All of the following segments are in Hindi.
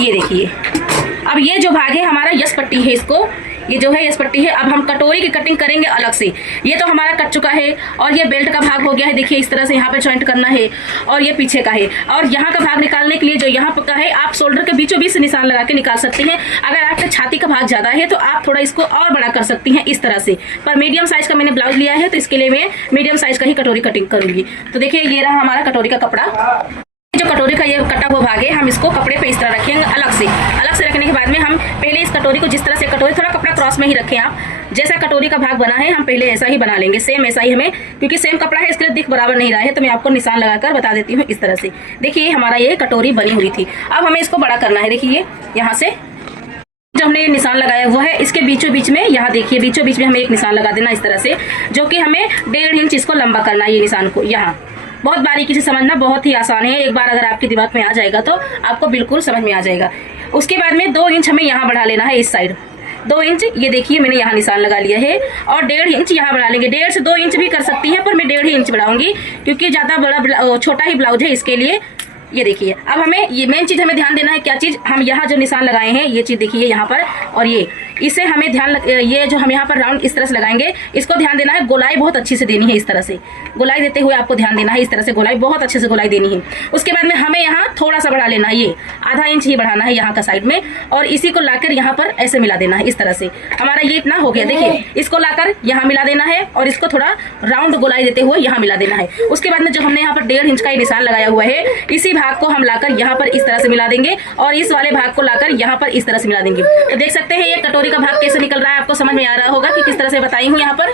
ये देखिए, अब ये जो भाग है हमारा यस पट्टी है, इसको ये जो है यस पट्टी है। अब हम कटोरी की कटिंग करेंगे अलग से। ये तो हमारा कट चुका है और ये बेल्ट का भाग हो गया है। देखिए इस तरह से यहाँ पे जॉइंट करना है और ये पीछे का है। और यहाँ का भाग निकालने के लिए जो यहाँ का है, आप शोल्डर के बीचों बीच से निशान लगा के निकाल सकती हैं। अगर आपके छाती का भाग ज्यादा है तो आप थोड़ा इसको और बड़ा कर सकती हैं इस तरह से। पर मीडियम साइज का मैंने ब्लाउज लिया है तो इसके लिए मैं मीडियम साइज का ही कटोरी कटिंग करूंगी। तो देखिए ये रहा हमारा कटोरी का कपड़ा। जो कटोरी का ये कटा हुआ भाग है, हम इसको कपड़े पे इस तरह रखेंगे अलग से रखने के बाद में हम पहले इस कटोरी को जिस तरह से, कटोरी थोड़ा कपड़ा क्रॉस में ही रखें आप, जैसा कटोरी का भाग बना है हम पहले ऐसा ही बना लेंगे, सेम ऐसा ही हमें, क्योंकि सेम कपड़ा है इसके लिए दिख बराबर नहीं रहा है तो मैं आपको निशान लगाकर बता देती हूँ इस तरह से। देखिए हमारा ये कटोरी बनी हुई थी। अब हमें इसको बड़ा करना है। देखिए यहाँ से जो हमने ये निशान लगाया हुआ है, इसके बीचों बीच में, यहाँ देखिए बीचों बीच में हमें एक निशान लगा देना इस तरह से, जो कि हमें 1.5 इंच इसको लंबा करना है। ये निशान को यहाँ बहुत बारीकी से समझना, बहुत ही आसान है। एक बार अगर आपके दिमाग में आ जाएगा तो आपको बिल्कुल समझ में आ जाएगा। उसके बाद में 2 इंच हमें यहाँ बढ़ा लेना है इस साइड, 2 इंच। ये देखिए मैंने यहाँ निशान लगा लिया है और 1.5 इंच यहाँ बढ़ा लेंगे। 1.5 से 2 इंच भी कर सकती है, पर मैं 1.5 इंच बढ़ाऊंगी क्योंकि ज्यादा बड़ा छोटा ही ब्लाउज है इसके लिए। ये देखिए अब हमें ये मेन चीज हमें ध्यान देना है। क्या चीज? हम यहाँ जो निशान लगाए हैं ये चीज देखिए यहाँ पर, और ये इसे हमें ये जो हम यहाँ पर राउंड इस तरह से लगाएंगे, इसको ध्यान देना है। गोलाई बहुत अच्छी से देनी है इस तरह से, गोलाई देते हुए आपको ध्यान देना है इस तरह से, गोलाई बहुत अच्छे से गोलाई देनी है। उसके बाद में हमें यहाँ थोड़ा सा बढ़ा लेना है, ये ½ इंच ही बढ़ाना है यहाँ का साइड में, और इसी को लाकर यहाँ पर ऐसे मिला देना है इस तरह से। हमारा ये इतना हो गया। देखिए इसको लाकर यहाँ मिला देना है और इसको थोड़ा राउंड गोलाई देते हुए यहाँ मिला देना है। उसके बाद में जो हमने यहाँ पर 1.5 इंच का निशान लगाया हुआ है, इसी भाग को हम लाकर यहाँ पर इस तरह से मिला देंगे और इस वाले भाग को लाकर यहाँ पर इस तरह से मिला देंगे। तो देख सकते हैं ये कटोरी का भाग कैसे निकल रहा है। आपको समझ में आ रहा होगा कि किस तरह से बताई हूँ। यहाँ पर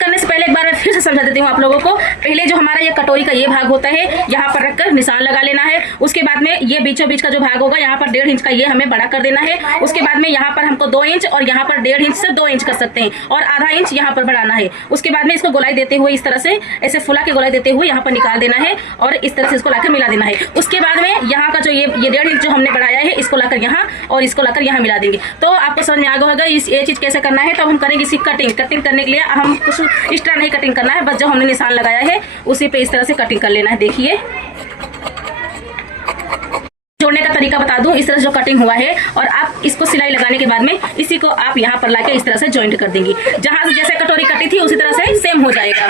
करने से पहले एक बार मैं फिर से समझा देती हूँ आप लोगों को। पहले जो हमारा ये कटोरी का ये भाग होता है, यहाँ पर रखकर निशान लगा लेना है। उसके बाद में ये बीचों बीच का जो भाग होगा, यहाँ पर 1.5 इंच का ये हमें बड़ा कर देना है। उसके बाद में यहाँ पर हमको 2 इंच और यहाँ पर 1.5 इंच से 2 इंच कर सकते हैं और ½ इंच यहाँ पर बढ़ाना है। उसके बाद में इसको गोलाई देते हुए इस तरह से ऐसे फुला के गोलाई देते हुए यहाँ पर निकाल देना है और इस तरह से इसको लाकर मिला देना है। उसके बाद में यहाँ का जो ये 1.5 इंच जो हमने बढ़ाया है, इसको लाकर यहाँ और इसको लाकर यहाँ मिला देंगे। तो आपको समझ में आ गया होगा ये चीज कैसे करना है। तो हम करेंगे इसकी कटिंग करने के लिए हम कुछ एक्स्ट्रा नहीं कटिंग करना है, बस जो हमने निशान लगाया है उसी पे इस तरह से कटिंग कर लेना है। देखिए जोड़ने का तरीका बता दूं, इस तरह से जो कटिंग हुआ है और आप इसको सिलाई लगाने के बाद में इसी को आप यहाँ पर लाके इस तरह से जॉइंट कर देंगी। जहां से जैसे कटोरी कटी थी उसी तरह से सेम हो जाएगा।